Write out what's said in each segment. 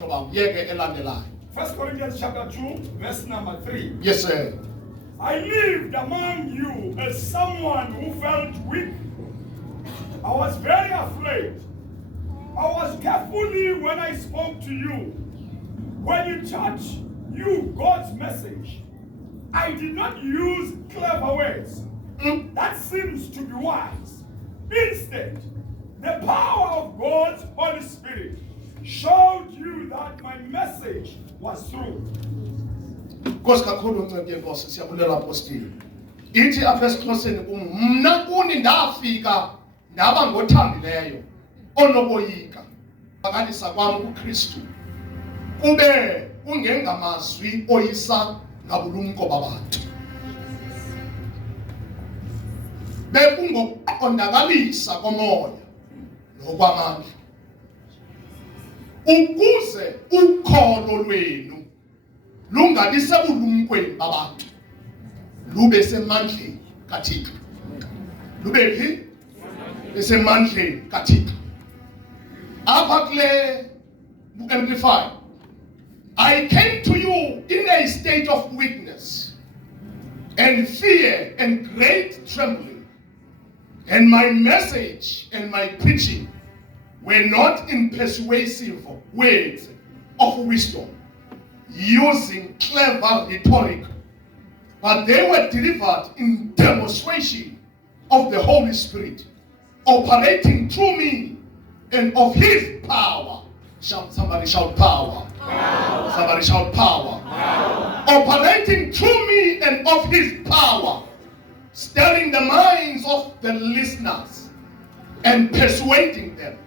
First Corinthians chapter 2, verse number 3. Yes, sir. I lived among you as someone who felt weak. I was very afraid. I was carefully when I spoke to you. When you taught you God's message, I did not use clever words. That seems to be wise. Instead, the power of God's Holy Spirit showed you that my message was true. Nkosi kakhulu uncede Nkosi siyabulela apostoli. Ithi apha esiXhoseni mna kuni ndafika ndaba ngothambileyo onoboyika. Bakalisa kwami kuKristu kube kungengamazwi oyisa ngabulumko babantu. Bekungokuqondakalisa komoya nokwamandla. Ukuze ukholo lwenu lungabi sebulumkweni babantu lube semandleni kaThixo. Lube phi? Besemandleni kaThixo. Apha kule Amplified, I came to you in a state of weakness and fear and great trembling, and my message and my preaching were not in persuasive words of wisdom, using clever rhetoric, but they were delivered in demonstration of the Holy Spirit, operating through me and of His power. Somebody shout power. Power. Somebody shout power. Power. Operating through me and of His power, stirring the minds of the listeners and persuading them,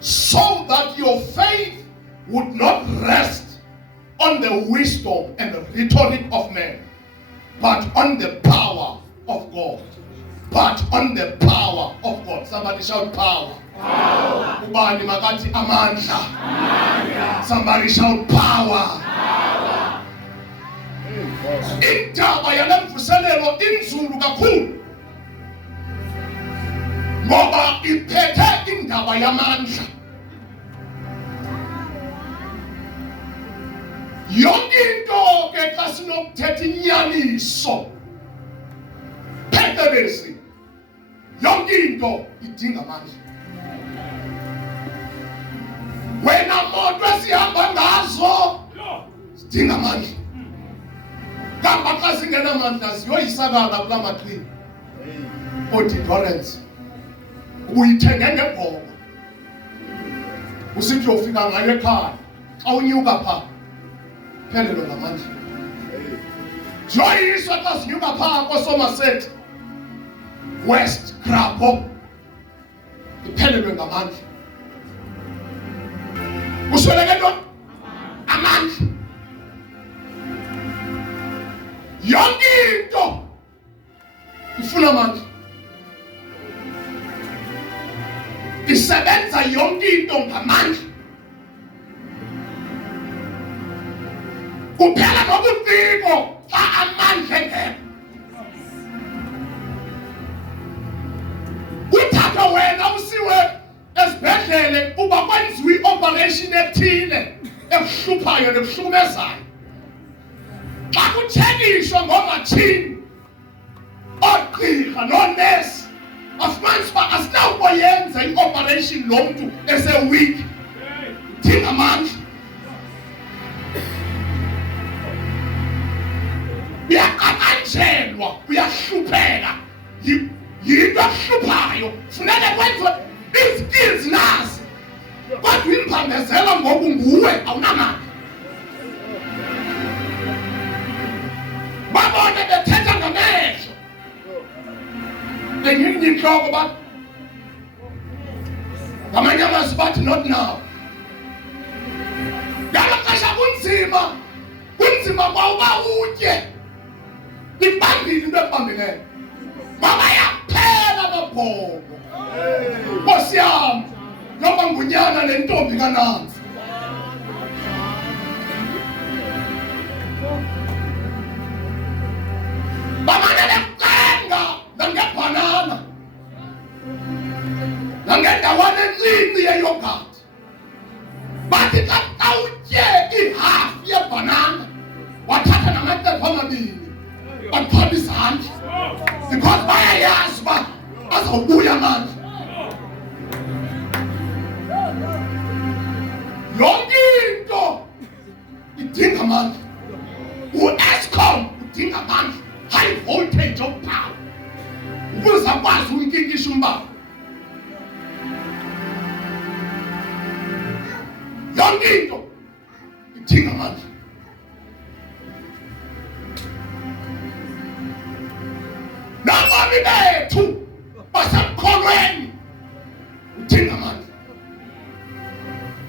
so that your faith would not rest on the wisdom and the rhetoric of men, but on the power of God. But on the power of God. Somebody shout power. Power. Ubani makati amandla. Amandla. Somebody shout power. Power. Indaba yalemvuselelo inzulu kakhulu. Ngoba iphethe indaba yamandla. Yonke into ke xa sinokuthetha inyaniso phecelezi yonke into idinga amandla. Wena moto esihamba ngazo sidinga amandla. Kambe xa singenamandla siyoyisakala kula maqhinga. Odidorance uyithenge ngebhobo usithi ufika ngayo ekhaya xa unyuka pha phelelo ngamandla. Joyiswa xa sinyuka pha koSomerset West Grapho iphelelwe ngamandla. Usweleke nto amandla. Yonke into ifuna amandla. Isebenza yonke into ngamandla. Kuphela nobufiko xa amandla engekho. Uthatha wena usiwe esibhedlele uba kwenziwe ioperation ethile ekuhluphayo nekuhlukumezayo. Xa kutshekishwa ngoomatshini oogqirha noonesi afumanisa uba asinawukuyenza ioperation lo mntu ese-weak udinga amandla. Uyaqaqanjelwa, uyahlupheka, yinto ekuhluphayo, funeke kwenziwe izikills nazi, kodwa imphambezela ngoku nguwe awunamandla. Babone bethetha ngamehlo benginye intloko ba ngamanye amazwi bathi not now. Ngalo xesha kunzima kwa uba utye ibambile into ebambileyo. Mama yaphela amabhongo. Nkosi yami noba ngunyana nentombi kananzi. Bamane lecenga nangebhanana nangendawana encinci yeyogurt. Bathi xa azawubuya manje. Yonke into idinga amandla. U-Eskom udinga amandla, high voltage of power, ukuze akwazi ukunkinkisha umbane. Yonke into idinga amandla. Nabami bethu basemkholweni udinga amandla.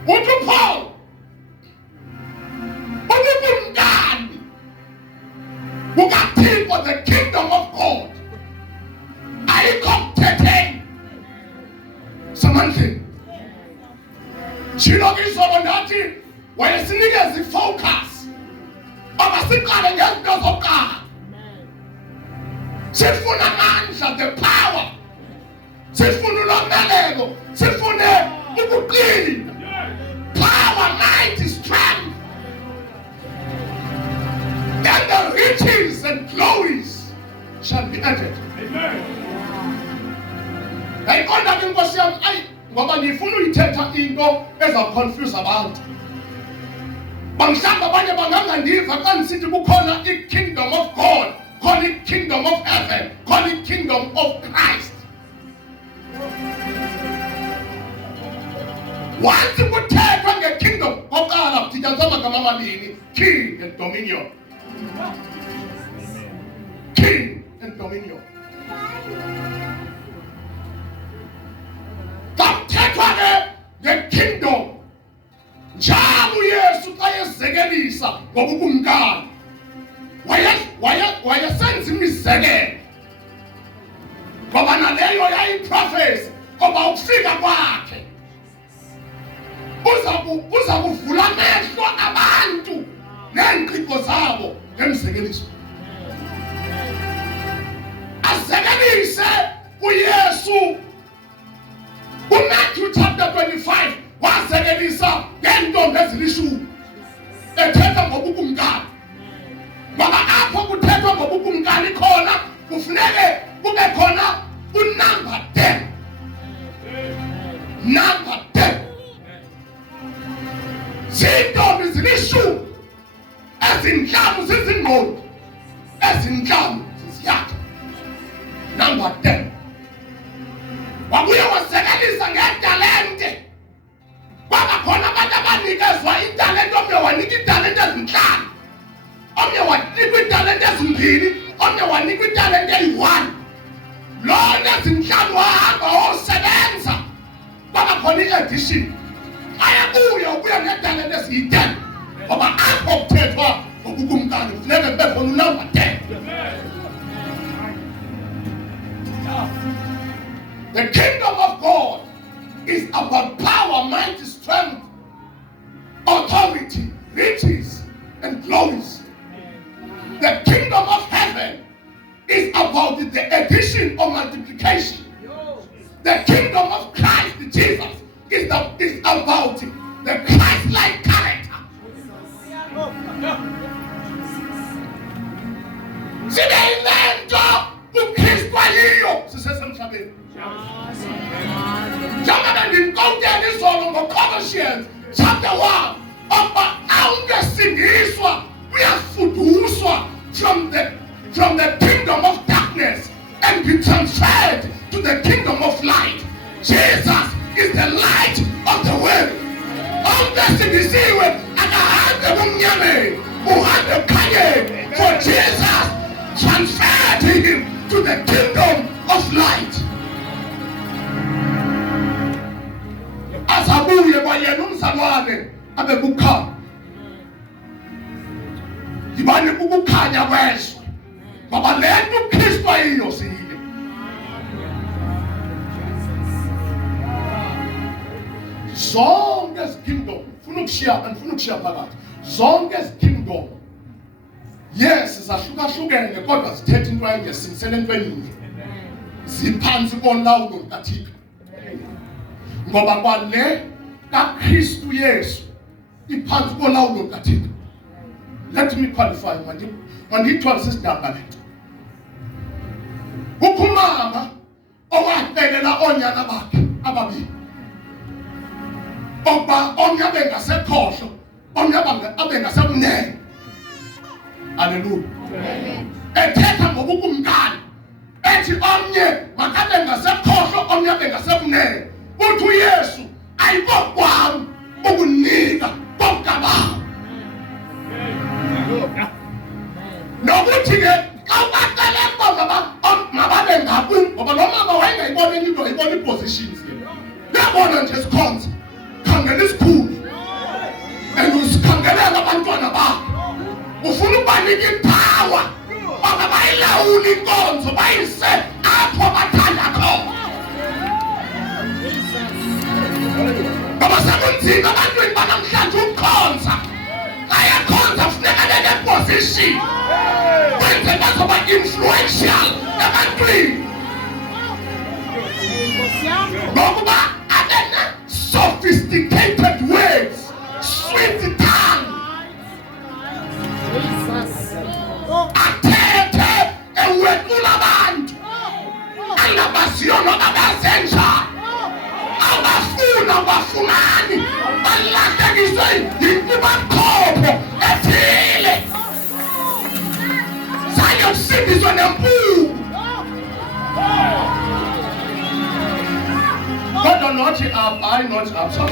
Uthi Paul ubumngani bukaThixo, the kingdom of God ayikho mthetheni samandleni. Shilo izolo ndathi wayesinikeza ifocus abasiqale ngezinto zokuqala. Sifuna amandla, the power, sifuna ulomeleko, sifune ukuqina, power, might, strength, and the riches and glories shall be added. Amen. Ayiqonda ke Nkosi yami, ayi ngoba ngifuna uyithetha into ezaconfuse abantu. Bamhlamba abanye bangangandiva xa ngisithi kukhona i-kingdom of God, call it kingdom of heaven, call it kingdom of Christ. Once kuthethwa nge-kingdom oqala kudityaniswa amagama amabini, king and dominion. King and dominion. Kathethwa ke nge-kingdom, njalo uYesu xa ezekelisa ngobukumkani wayesenza imizekelo, ngoba naleyo yayiprofesi ngoba ukufika kwakhe uza kuvula amehlo abantu neenqiko zabo ngemizekeliso. Azekelise uYesu uMatthew chapter 25 wazekelisa ngeentombi ezilishumi ethetha ngobukumkani. Ngoba apho kuthethwa ngobukumkani khona kufuneke kube khona unumber 10. Number 10. Zintombi zilishumi, ezinhlanu zizingqondo, ezinhlanu ziziyatha. Number 10. Wabuye wazekelisa ngetalente. Kwaba khona abantu abanikezwa italente, omnye wanika italente ezinhlanu, omnye wanikwa italente ezimbili, omnye wanikwa italente eyi-1. Lona ezinhlanu wahamba wosebenza. Kwaba khona i-edition, ayabuya ubuya ngetalente eziyi-10, ngoba apho kuthethwa ngobukumkani funeke kube khona unumber 10. The kingdom of God is about power, might, strength, authority, riches, and glories. The kingdom of heaven is about the addition or multiplication. The kingdom of Christ Jesus is about the Christ-like character. Sineyilento uKristu ayiyo sisesemhlabeni. Njengoba ngimqondile izolo ngoColossians chapter 1, oba awungesindiswa uyafuduswa from the kingdom of darkness and be transferred to the kingdom of light. Jesus is the light of the world. Awungesindisiwe akahambe kumnyameni, uhambe ekhanyeni, for Jesus transferred him to the kingdom of light. Azabuye kwayena umzalwane abe bukhanya. Yibani ukukhanya kwezwe, ngoba lento uKristu ayiyo siyile. Zonke ezikingdom, ngifuna ukushiya phakathi. Zonke ezikingdom, yes, zahlukahlukene kodwa zithetha into enye, sinisele into eningi. Ziphansi kolawulo lukaThixo. Ngoba kwale kaKristu Yesu iphansi kolawulo lukaThixo. Let me qualify mandithwala sisidanga le. Ukhumama owafe onyana bakhe ababili oba omnye abengasekhohlo omnye abengasekunene. Haleluya. Ethetha ngobukumkani ethi omnye makabe ngasekhohlo omnye abengasekunene. Uthi uYesu ayikokwami ukunika konkabawo. Nokuthi ke awubacele mababe ngaku ngoba noma wayengayibona into ayibona ipositions yena. Yabona nje sikhonza khangela isikhulu and usikhangelela abantwana bakho. Ufuna ubanika ipower baba bayilawula inkonzo bayise apho bathanda khona. Baba sekunzima abantwini banamhlanje ukukhonza. Ayakhonza funeka lele position. Wenze bazoba influential ebantwini. Ngokuba abena sophisticated words, sweet tongue. Athethe ewethula abantu. Ayinabaziyo noma bazenja. Abafuna bafumani. Balahlekiswe yintibakhopho ethile. Sayosindiswa nempuku. Kodwa nothi hayi not absent.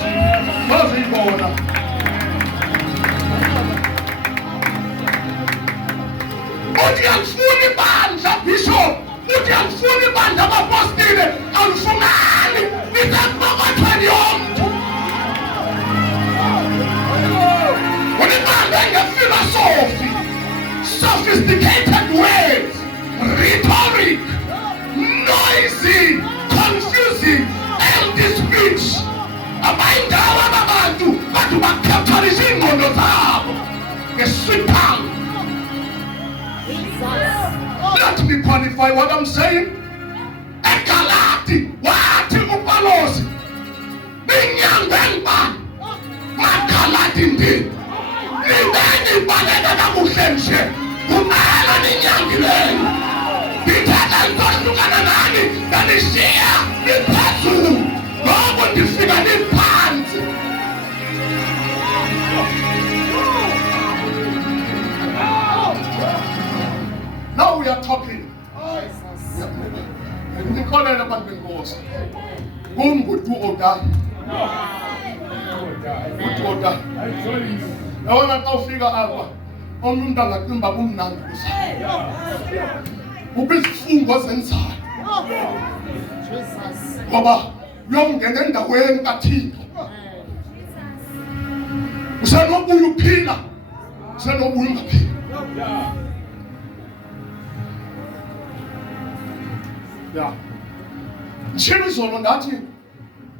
Bazibona. Uthi alifuni ibandla bishop. Uthi alifuni ibandla abapostile. Alifumani. Nisakubathweni yomntu. Unibambe ngefilosofi. Sophisticated words. Rhetoric. Noisy. Confusing. Empty speech. Abayindawo abantu bantu bakhathalisa ingqondo zabo nge-sweet tongue. Let me qualify what I'm saying. eGalati wathi uPawulos inyangwa maGalati ndi nibeni baleka kakuhle nje kumele ninyangileyo ngithatha ntohlukana nani ndanishiya niphezulu ngoba ndifika niphansi. Now we are talking. Nikolele abantu benkosi. Kungudu odayi. Ngudu odayi. Yabona xa ufika apha omnye umuntu angaqimba kumnandi kusasa. Ubizifungo zenzayo. Ngoba uyongena endaweni kaThixo. Usenobuya uphila. Usenobuya ungaphili. Yeah. Njengizolo ngathi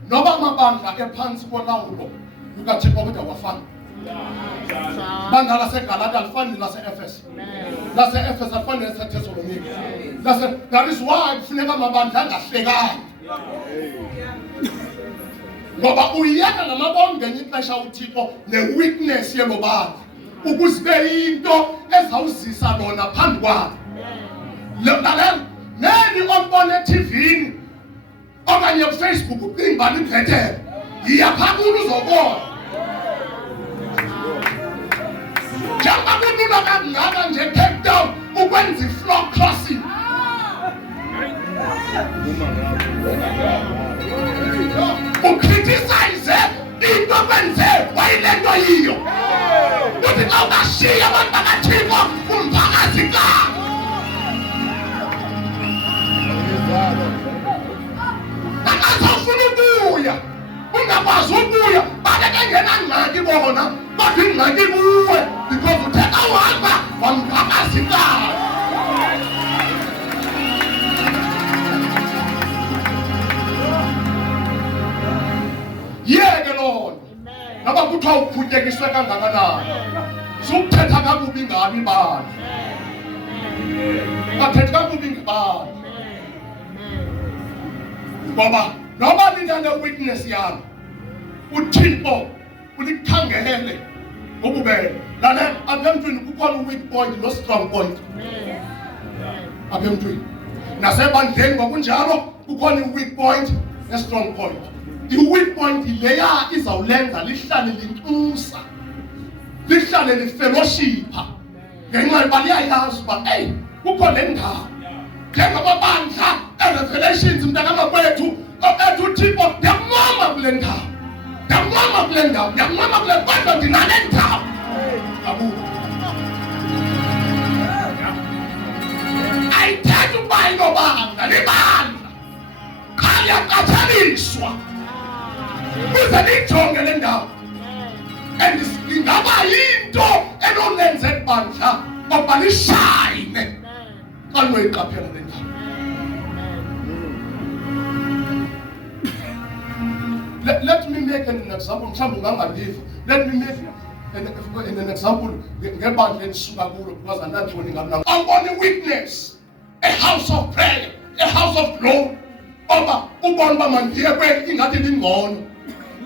noba amabandla ephansi kolawulo lukaThixo kodwa wafana. Bandla laseGalati alifani lase-Efeso. Lase-Efeso alifani laseThesalonika. That is why kufuneka amabandla angahlekani. Ngoba uyiyeka namabona ngenye ixesha uThixo ne-weakness yelo bandla ukuzibe into ezawuzisa lona phambi kwakhe. Lalela neni ombone eTV okanye kuFacebook ucinga nibhethe yiyaphakula uzobona. Njengoba kulula kangaka nje Cape Town ukwenza i-floor crossing. Ukriticize into kwenziwa yile nto yiyo. Uthi xa ungashiya abantu bakaThixo umphakathi ka. Akazofuna ukubuya. Ungakwazi ukubuya baleke ngenangxaki bona kodwa ingxaki kuwe because uthetha uhamba wamphakathi ka. Yeke lona noma kuthiwa ukhutyekiswe kangakanani sukuthetha kakubi ngabi bani bathetha kakubi ngibani ngoba noba linane witness yami uThixo ulikhangelele ngobubele. Lalela apha emntwini kukhona u-weak point no strong point apha emntwini nasebandleni ngokunjalo kukhona i-weak point ne-strong point. I-weak point leya izawulenza lihlale linxusa, lihlale lifellowshipha ngenxa yoba liyayazi uba eyi kukho le ndawo njengamabandla e-Revelations mntanakwethu ethi uThixo ndiyamncoma kule ndawo, ndiyamncoma kule ndawo, ndiyamncoma kule kodwa ndinale ndawo. Ayithetha ukuba inobandla libandla qha liyaqathaliswa kuze lijonge le ndawo. And ingaba yinto enolenza ibandla ngoba lishayine xa linoyiqaphela le ndawo. Let me make an example. Mhlawumbi ungangaliva. Let me make an example ngebandla elisuka kulo because andantoni ngalo. I want a witness, a house of prayer, a house of glory. Oba ubona uba mandiye kweli ingathi lingcono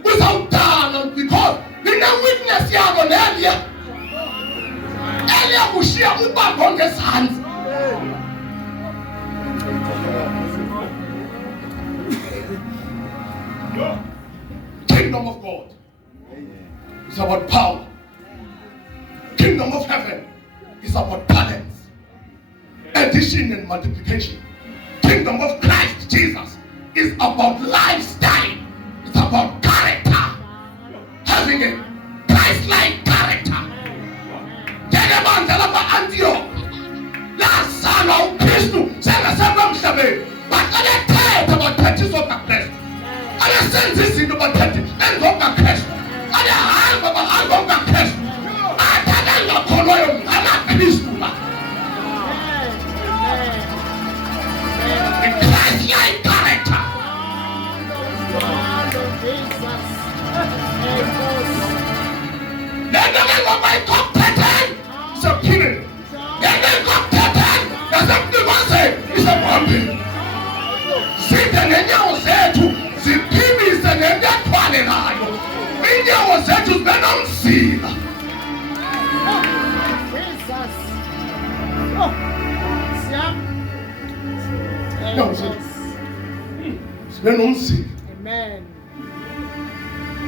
uzawudana because line witness yabo nelia kushiya ubambo ngezandla. Kingdom of God is about power. Kingdom of heaven is about balance, addition and multiplication. Kingdom of Christ Jesus is about lifestyle. It's about character, having a Christ-like character. Njengebandla Antioch lazalwa uKristu sengasemva emhlabeni baqalethetha bathethiswa kaKristu. Abasenza izinto bathethe enza kaKristu. Abahamba bahamba kaKristu. Athanda ngakholwayo ngamaKristu la. A Christ-like character. Nenda ngoba ikompetence sakini. Nenda competence yasemdibanze isebambi. Sithe ngenyawo zethu ziphimise ngento ethwale nayo. Inyawo zethu zibe nomzila. Zibe nomzila. Amen.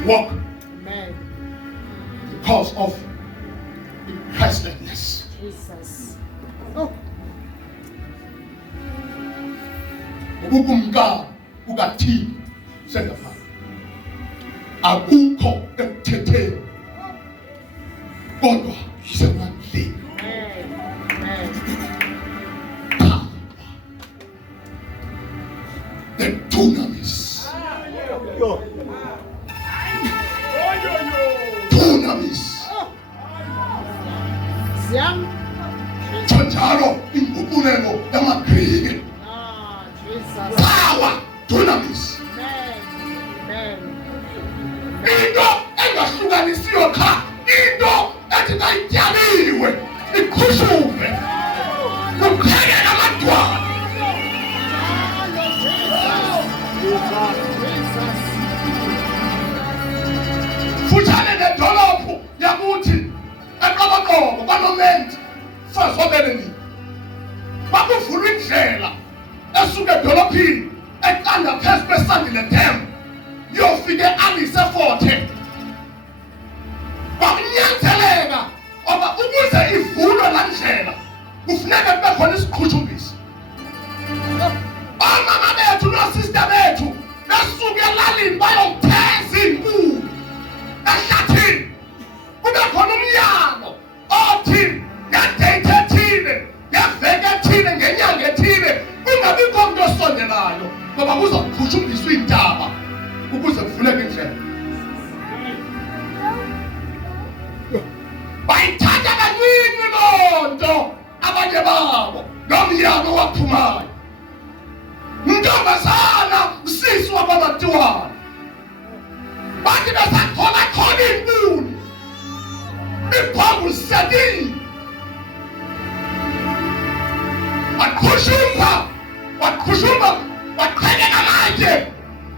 Walk Amen. because of Christlikeness. Jesus. Ubukumka bukaThixo sengapha. Akukho ekuthetheni kodwa yisemandleni. Amen. The dunamis. Dunamis. Siam. Njalo ingubulelo yamaGrike. Jesus. Power. Dunamis. Amen. Into engahlukanisiyo qha into ethi kayityaliwe ikhushume kukhanya namadwala. Futshane nedolophu yakuthi eqoboqobo kwaNomenti fazobeleni bakuvula indlela esuka edolophini eqanda phezu kwesandile Dam yofika e-Alice eForte. Kwakunyanzeleka ngoba ukuze ivulwe la ndlela kufuneka kube khona isiqhutshubisi. Omama bethu noosista bethu besuka elalini bayokutheza iinkuni ehlathini. Kube khona umnyango othi ngedeyithi ethile, ngeveki ethile, ngenyanga ethile kungabikho mntu osondelayo ngoba kuzawuqhutshubiswa iintaba ukuze kuvuleke indlela. Bayithatha kancinci loo nto abanye babo nomnyango waphumayo. Ntombazana usisi wabamatiwana bathi besakhola iinkuni ibhombu setini waqhushumba waqhekeka amatye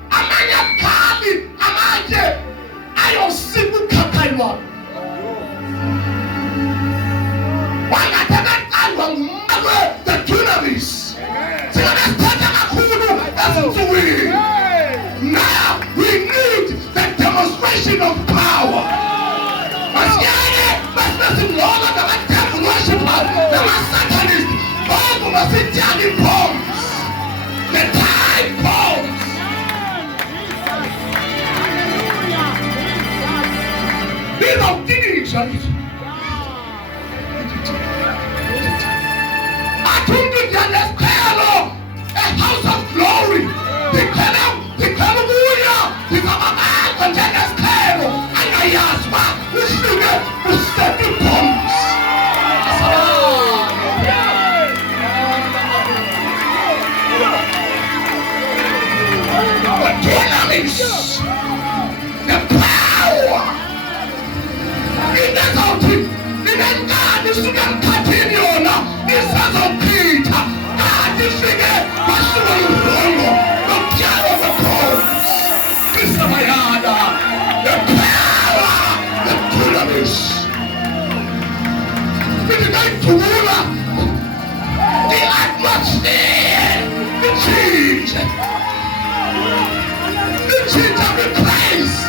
abukhali amatye ayosika ukhakhayilwana. Wangathekaqalwa ngumalwe the dunamis. Singanesithetha kakhulu Ujabulisa. Athuntu ndiyalesikhelo ehouse of glory. Ndikhela ubuya. Ndingamamanga njengesikhelo. Angayazi uba ufike usete bombs. The dunamis. The power. Inezawuthi inenkani isuke emkhathini yona isazopitha kanti ifike basuka urongo nokutyalwa kwe-bombs. Isabayana. The power. The dunamis. Ndingayidubula i-atmosphere itshintshe. Itshintshe kwi-praise.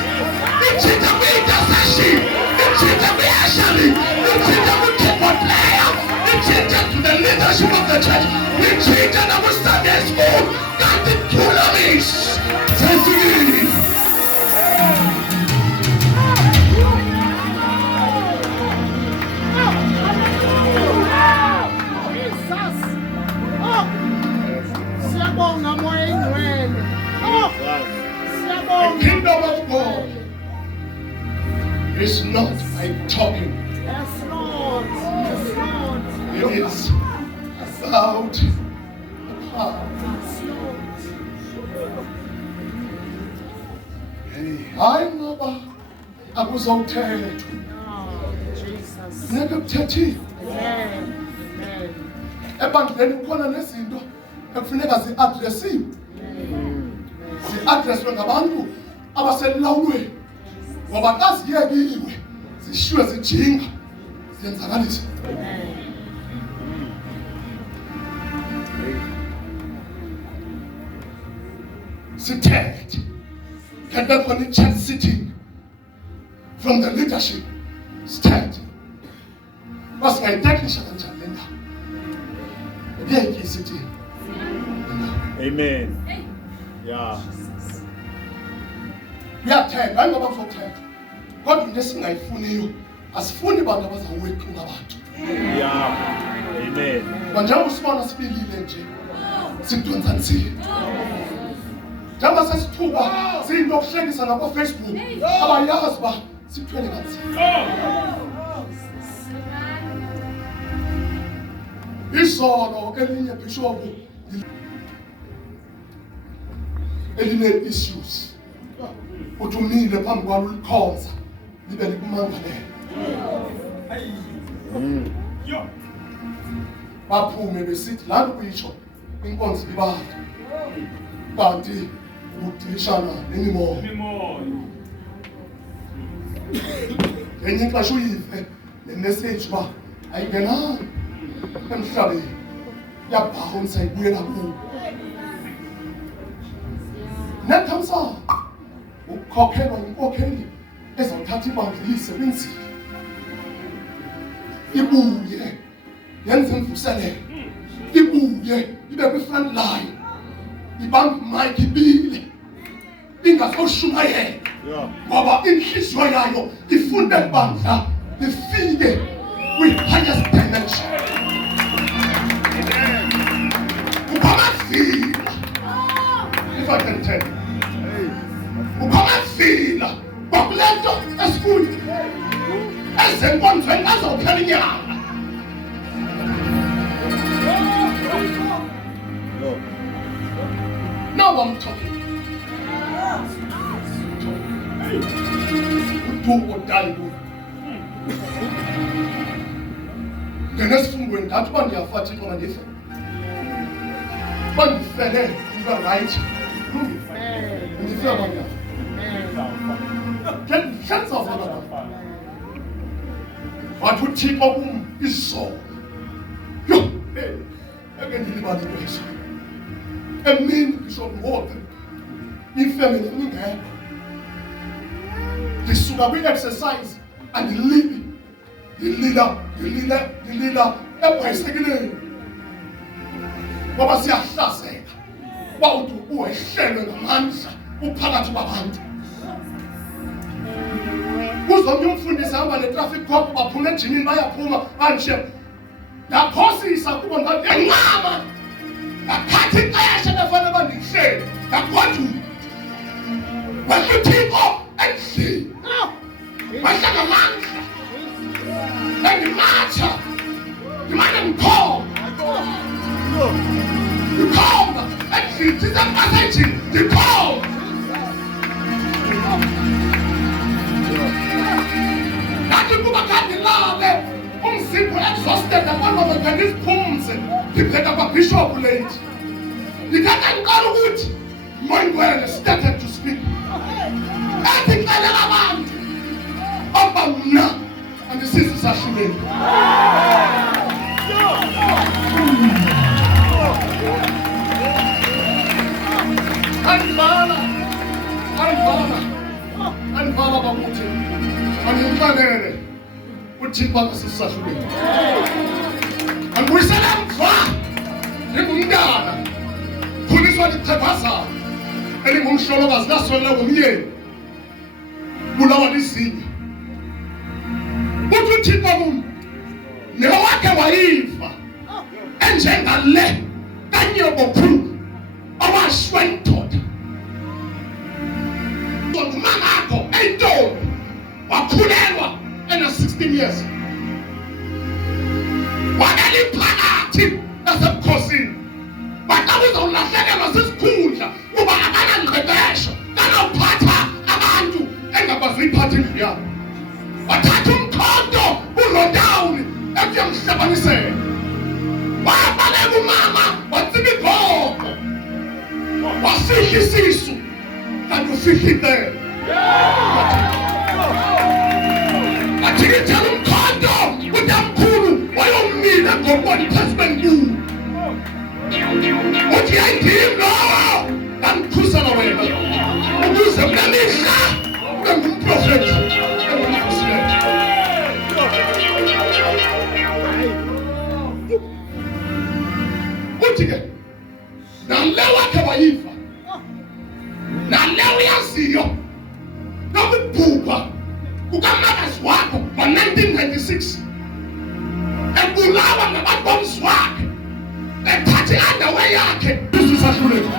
Itshintshe kwi-intercession. Itshintshe kwi-ushery. Itshintshe kwi-keyboard player. Itshintshe to the leadership of the church. Itshintshe nakwi-Sunday school. Kanti dunamis sesiyini. Siyabonga moya ingcwele. The kingdom of God is not by talking. Yes, Lord. Yes, Lord. It is about the power. Hayi ngoba akuzowuthethwa. Jesus. Ngeke kuthethile. Amen. Amen. Ebandleni kukhona nezinto ekufuneka zi-adresiwe. Zi-adreswe ngabantu abaselulawulweni. Ngoba xa ziyekiwe zishiywe zijinga ziyenzakalisa. Sithethe. Can there be a church sitting from the leadership? Sithethe. Basingayithethisha kanjani le ndawo? Ngeke isithi. Amen. Yeah. Uyathetha, hayi ngoba kuzothetha. Kodwa into esingayifuniyo, asifuni bantu abazawuwequla abantu. Yeah. Amen. Njengoba usibona sibilile nje, sidonsanisile. Njengoba sesithuba siyinto yokuhlekisa nakwa-Facebook, abayazi uba sithwele kanzima. Izolo elinye bishop eline-issues. Uthi umile phambi kwalo ulikhonza libe likumangalela. Baphume besithi laa nto kuyitsho inkonzo ibala. Kanti udishana nemimoya. Ngenye ixesha uyive nemessage uba ayingenanga emhlabeni. Yabhawunsa ibuyela kuwo. Nethamsanqa ukukhokhelwa inkokheli ezawuthatha ibandla liyisebenzile. Ibuye yenze imvuselelo. Ibuye ibe kwi-front line. Ibambe imayikhi ibile. Ingazoshumayela. Ngoba inhliziyo yayo ifuna ibandla lifike kwi-highest dimension. Ukamavila. If I can tell you. Ukamavila. Kwakulento esikhulu. Ezenkonzweni azawuphela inyanga. Now I'm talking. Do or die. Ngenesifungweni ndathi uba ndiyafathi xona ndife. Uba ndifele ndiba right. Ndifile uba ndiyafa. Ndihlenzawufana nayo. Wathi uThixo kum izolo. Yho, eke ndilibale kweso. Emini Bishop Ngobe. Ifamily ingekho. Ndisuka kwi-exercise and ndilila ebhayisekileni. Ngoba siyahlazeka. Uba uthi uwehlelwe ngamandla uphakathi kwabantu. kuzomnye umfundisi hamba ne-traffic cop baphuma ejimini bayaphuma banje yaphosisa kuba ngathi enqaba yakhathi ixesha befana bandihleli yakhonjula wena uthixo endlini wahlanga amandla endimatsha ndimane ndikhomba endlini ndisemphasejini ndikhomba nathi kuba kandilale umzimba exhausted akwanoba kandiziphumze ndiphetha kwabhishophu late ndikhatha ndiqala ukuthi moyingwele started to speak ethi xelela abantu oba mna andisizi sahluleni andivala bakuthi andimxelele uthixo akasisahluleni andibuyisele mva ndingumntana khuliswa lichephazayo elingumhlolokazi laswele ngomyeni bulawa lizinyo uthi uthixo kum newakhe wayiva enjengale kanyobophu awashwa indoda umamakho eyintombi wakhulelwa ena-16 years wakeliphakathi nasebukhosini baqabuza ulahlekelwa sisikhundla kuba akanangqeqesho kanawuphatha abantu engakwazi uyiphatha indlu yabo wathatha umkhonto kulodawuni ekuyamhlabanisela wabaleka umama watsiba ibhoko wafihla isisu kanti ufihla intebe athikithela umkhonto utamkhulu wayomnina ngobona phansi kwenkulu uthi yayindim lowo ngamkhusela wena ukuze kule mihla ube ngumprofethi uthi ke nale wakhe wayiva nale uyaziyo nokubhubha kukamakazi wakho ngo-1996 ebulawa ngabantu bomzi wakhe ethathe indawo yakhe isisahluleko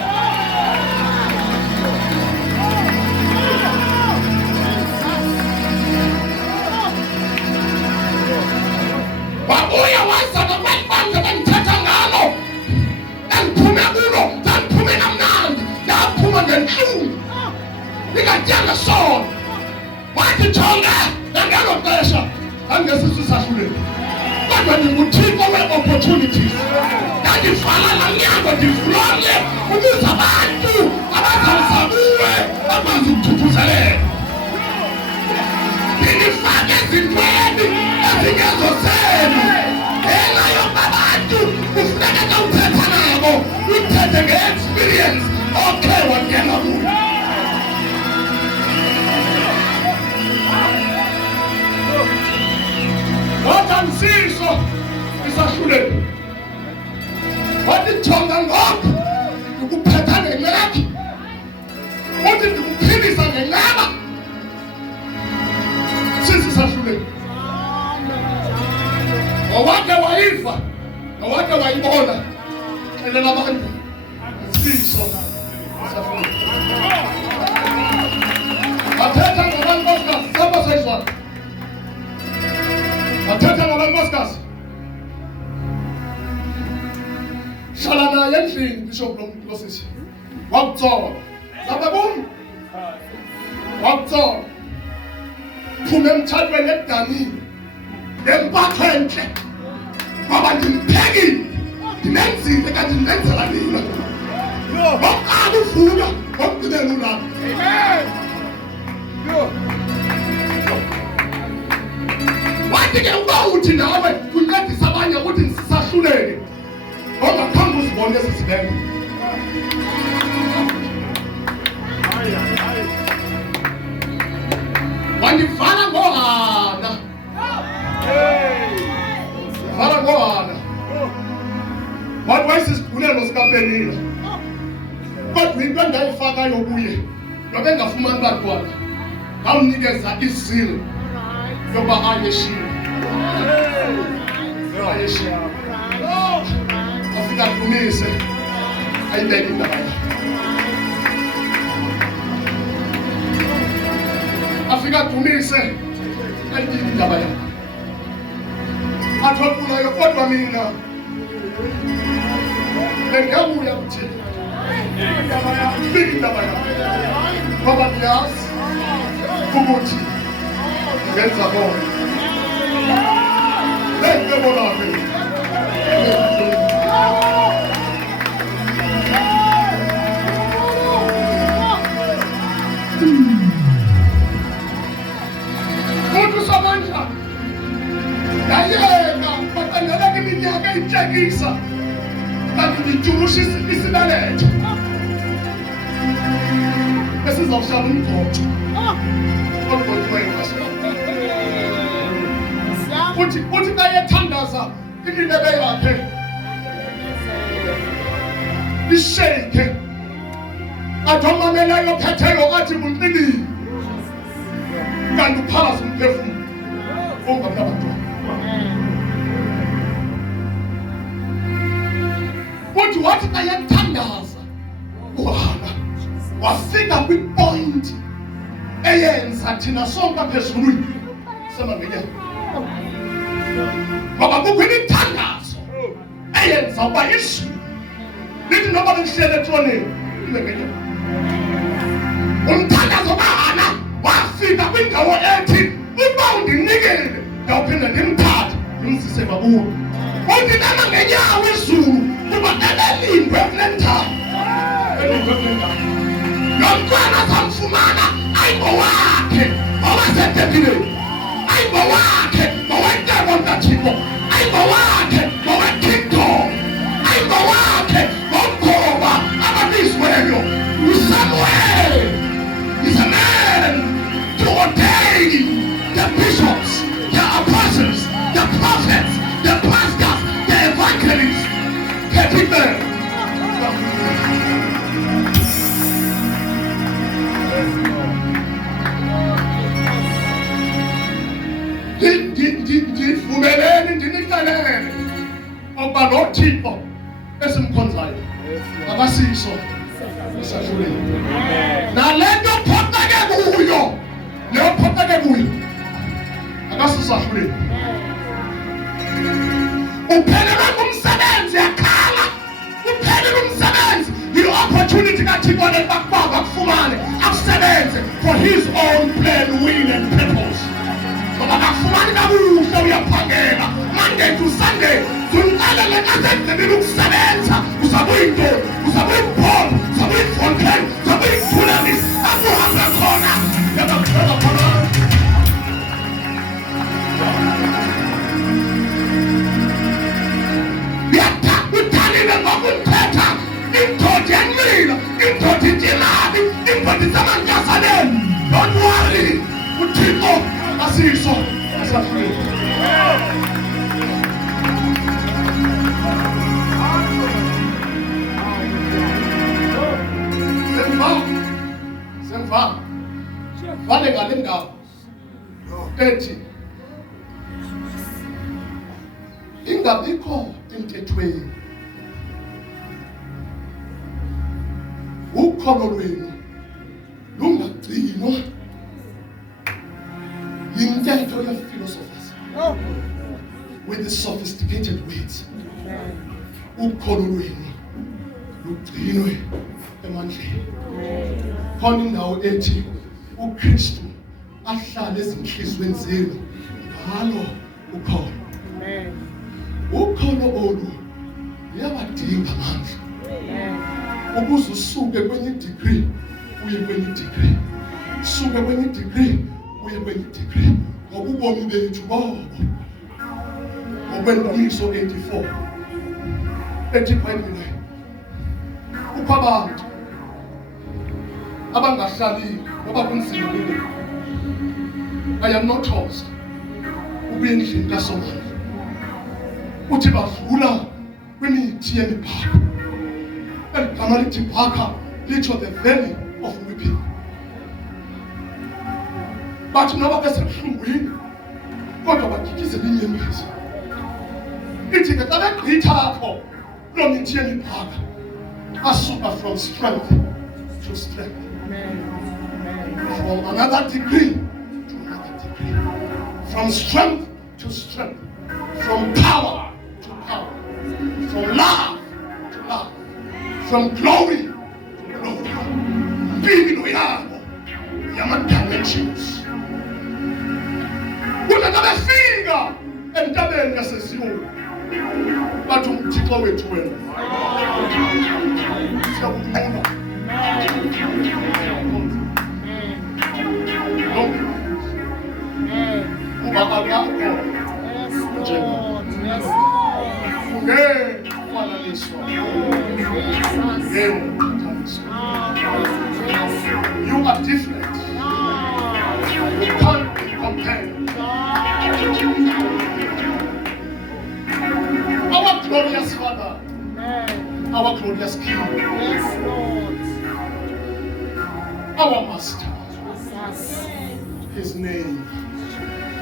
wabuya wazana kwelibandla bengithetha ngalo engiphume kulo ngangiphume kamnandi ndaphuma ngentlungu ndingatyanga sona wathi jonga ngangelo xesha angesiso isahluleko kodwa ndinguthixo we-opportunities ndandivala namnyango ndivulonye ukuze abantu abazawuza kuwe bakwazi ukuthuthuzelela ndinifake ezintweni ezingezosenu ngenxa yokuba abantu kufuneka xa uthetha nabo uthethe nge-experience okhe wangena kuyo kodwa msiso isahluleko wathi jonga ngoku ndikuphetha ngenceba uthi ndikuphilisa ngenceba sisisahluleko ngowakhe wayiva ngowakhe wayibona xelela abantu msiso isahluleko wathetha ngabantu bosikazi saba sayizwana wathetha ngabantu bosikazi hlala naye endlini bishop losisi wakutsola sababum wakutsola phume emtshatweni edanini ngempatho entle ngoba ndimphekile ndimenzile kanti ndimenzela nina ngokuqala uvuka ngokugqibela ulapha wathi ke uba uthi nawe kuncedisa abanye ukuthi ndisisahluleke ongakhambi uzibone esi sibeko wandivala ngohana vala ngohana wathi wayesisigulelo sikapenina kodwa into endayifakayo kuye nobe engafumani bantwana ngamnikeza izilo yoba ayeshiwe ayeshiwe afika dumise ayibeke indaba yakhe afika dumise ayibeke indaba yakhe athopulayo kodwa mina bengabuya kuthini indaba yakhe ngoba ngiyazi ukuthi ngenza konke lengibonake umuntu samandla yayena baqandeleka iminyaka itshekisa kanti ngijusha isibeletho esizawuhlala umgcotsho uthi kayethandaza imilebe yakhe isheke athomamelayo phetheyo athi bunqilile kanti uphalaza umphefumulo ongamnabantwana uthi wathi kayethandaza uhana wafika kwipoint eyenza thina sonke phezulwini semangenya ngoba kukho imithandazo eyenza uba izulu lithi noba lihlele etroneni imengenya umthandazo kahana wafika kwindawo ethi uba undinikele ndawuphinda ndimthathe ndimzise ngakuwo uthi nama ngenyawo izulu kuba elelindwe kulendaba elindwe kulendaba nomntwana zamfumana ayingowakhe owasetempileni ayingowakhe ngowentebo kaThixo ayingowakhe ngowekingdom ayingowakhe ngomgoba ababizweyo uSamuel is a man to ordain the bishops, the apostles, the prophets, the pastors, the evangelists, the people. Ndivumeleni ndinixelele ukuba lo Thixo esimkhonzayo akasiso esahluleli nale nto phoxeke kuyo leyo phoxeke kuyo akasisahluleli uphelelwe ngumsebenzi yakhala uphelelwe umsebenzi i-opportunity kaThixo lekubakubaba akufumane akusebenze for his own plan, will and purpose. Ngoba akufumani kabuhle uyaphangela Monday to Sunday zunqalele kasenzelile ukusebenza uzabuyintoni uzabuyibhomba uzabuyifondeni uzabuyithunamis akuhambe khona yabakufela khona uthalile ngokumthetha indoda yanqila indoda intilali indoda isemankasaleni don't worry uThixo asiso asahluleli semva vale ngale ndawo ethi ingabikho emthethweni ukholo lwenu lungagcinwa yintetho ye-philosophers with the sophisticated words. Ukholo lwenu lugcinwe emandleni. Khona indawo ethi uKristu ahlale ezinhliziyweni zenu ngalo ukholo. Ukholo olu luyabadinga amandla ukuze usuke kwenye degree uye kwenye degree, usuke kwenye degree uye kwenye degree ngokubomi bethu bobo ngokwendumiso 84 ethi Bible kukho abantu abangahlali ngoba kunzima kubo. I am not tossed ubuye endlini kaSomani uthi badlula kwimithi yemibhako. Eligama lithi Bhaka litsho the valley of weeping. Bathi noba besebuhlungwini kodwa bagigizela inyembezi ithi ke xa begqitha apho loo mithi yemiphaka asuka from strength to strength, from another degree to another degree, from strength to strength, from power to power, from love to love, from glory to glory. Mpilo yabo yama-dimensions. Kuthi xa befika entabeni yaseZiyoni bathi uMthixo wethu wena siyakuncoma. Kuba akakho ngefananiswa ngefananiswa. You are different. You can't be compared. Our glorious Father, our glorious King, our Master, His name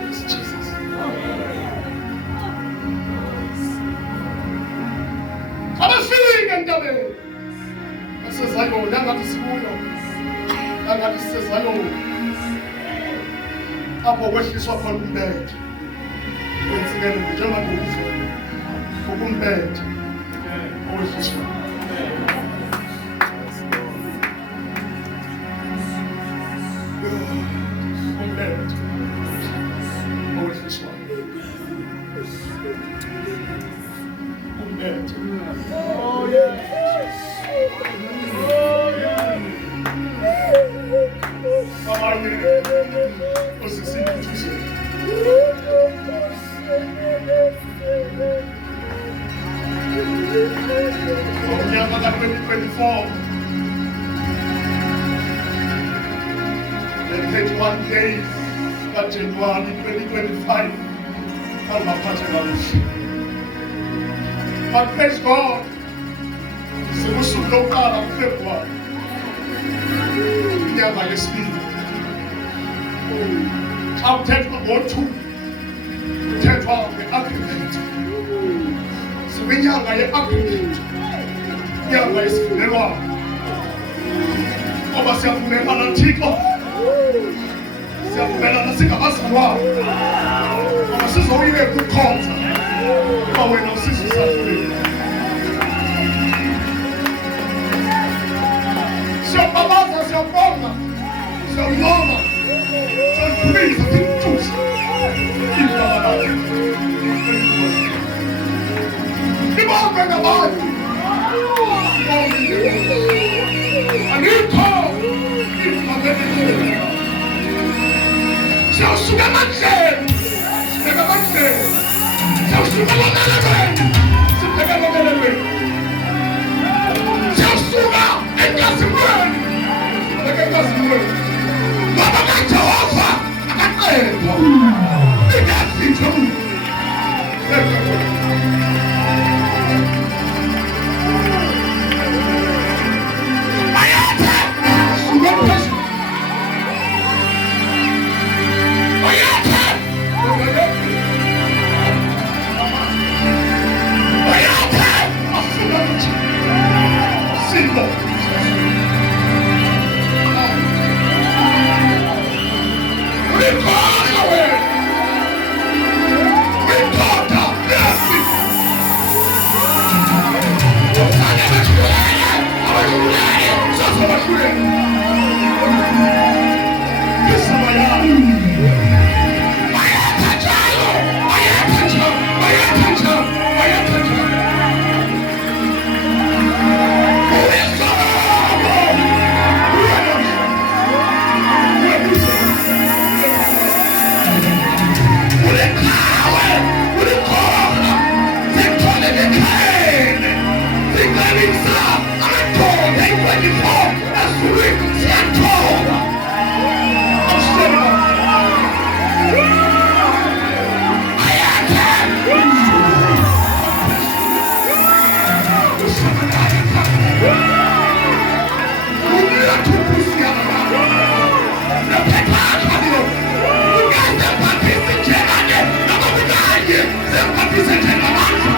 is Jesus. Abafika entabeni yaseZiyoni, yangathi sikuyo, yangathi siseZiyoni, apho kwehliswa khona umbethe wensikelo njengoba ngizwa ukumbethe owehliswa. Umbethe owehliswa. Umbethe. Abanye osisindiswe. Ngonyaka ka-2024, the 31 days kaJanuwari 2025 angaphatha kakuhle. But praise God, sekusuku lokuqala kuFebruwari, inyanga yesibili. Xa kuthethwa ngo-2 kuthethwa nge-agreement. Sikwinyanga ye-agreement, inyanga yesivumelwano. Ngoba siyavumelana Thixo, siyavumelana singabazalwane, ngoba sizoyile kukhonza kuba wena usizisafulile. Siyababaza, siyabonga, siyamnqoma, siyaliphumisa, simthusa igama lakhe. Libonge ngabantu, alikho igama. Siyawusuka emandleni, sibheka emandleni, siyawusuka elomelelweni, sibheka elomelelweni, siyawusuka enkazimweni, sibheka enkazimweni. Ngoba kaJehova akaqedwa ingafitho. That's Zinye zemphathise njengabantu.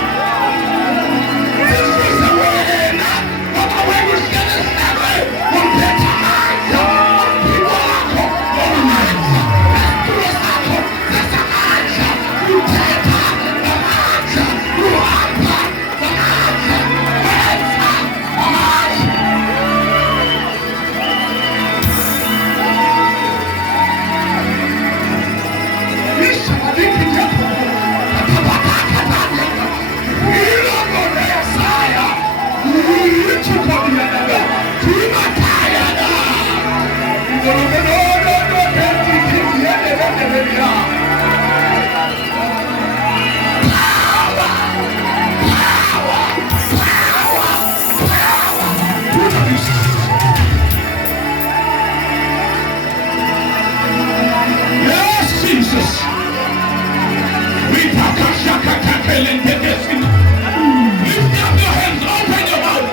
Zisuse wena ngoba wena uhlele ehlelwe umphethe amandla. Umphiwo wakho owamandla. Nesitulo sakho sesamandla. Uthetha ngamandla. Uhamba ngamandla. Wenza ngamandla. Yes, Jesus. Lift up your hands, open your mouth.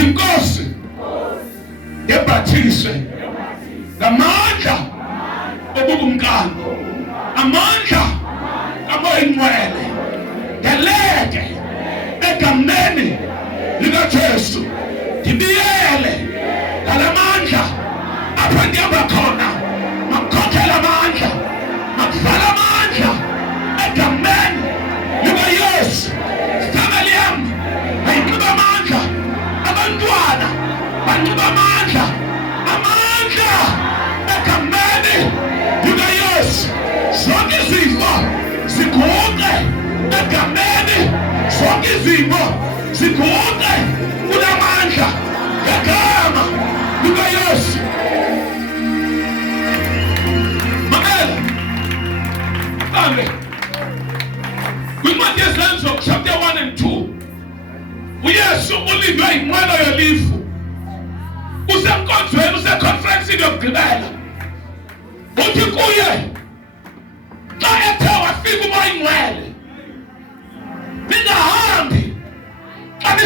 Inkosi ngebhathise ngamandla obubumkani, amandla kamoyingcwele ngeleke egameni likaJesu ngibiyele ngalamandla apha ndihamba khona, makukhokhela amandla, makuvala amandla egameni likaYesu. Family yam bayinxiba amandla, abantwana banxiba amandla, amandla egameni likaYesu. Zonke izifo ziguqe egameni, zonke izifo ziguqe kulamandla ngegama likaYesu. Mamela Amen. Kwincwadi yezenzo chapter 1 and 2, uYesu ulindwe inqwelo yolifu. Usenkonzweni, useconferencini yokugqibela. Uthi kuye xa ethe wafika umoyingcwele, ningahambi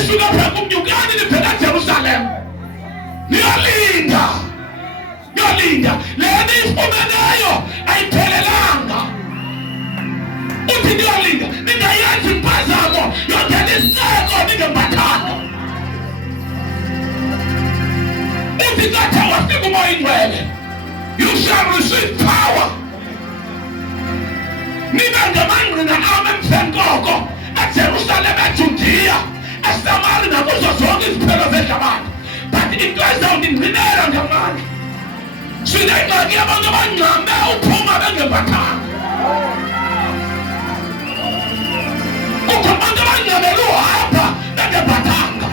nisuka phela kumnyukane nibheka eJerusalem. Niyolinda. Le niyifumeneyo ayiphelelanga. Uthi niyolinda. Ningayenzi impazamo yongena isiceko ningembathanga. Uthi katha wafika umoya ingcwele. You shall receive power. Nibe ngamangqina ami emsenkoko eJerusalem eJudiya eSamari nakuzo zonke iziphelo zehlabathi. But into ezawundingqinela ngamandla. Sinengxaki abantu abangcame uphuma bengembathanga. Kukho abantu abangcamele uhamba bengembathanga.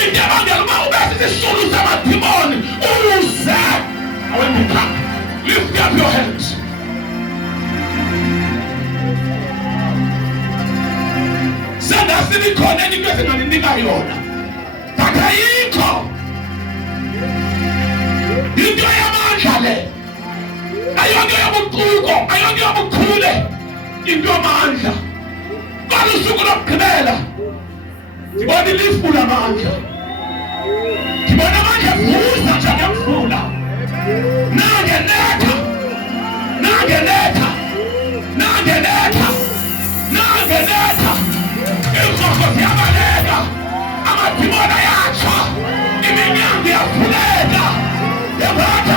Into ebangela uba ube sisisulu samadimoni uze. When you come, lift up your hands. Senda silikhona into ezinganinika yona. Takayikho. Into yamandla le. Ayonto yobuquko, ayonto yobukhule. Into yamandla. Kwalusuku lokugqibela. Ndibona ilifu lamandla. Ndibona amandla vuza njengemvula. Nangenetha. Inkoko ziyabaleka. Amadimoni ayatsha. Iminyango iyavuleka. Yabata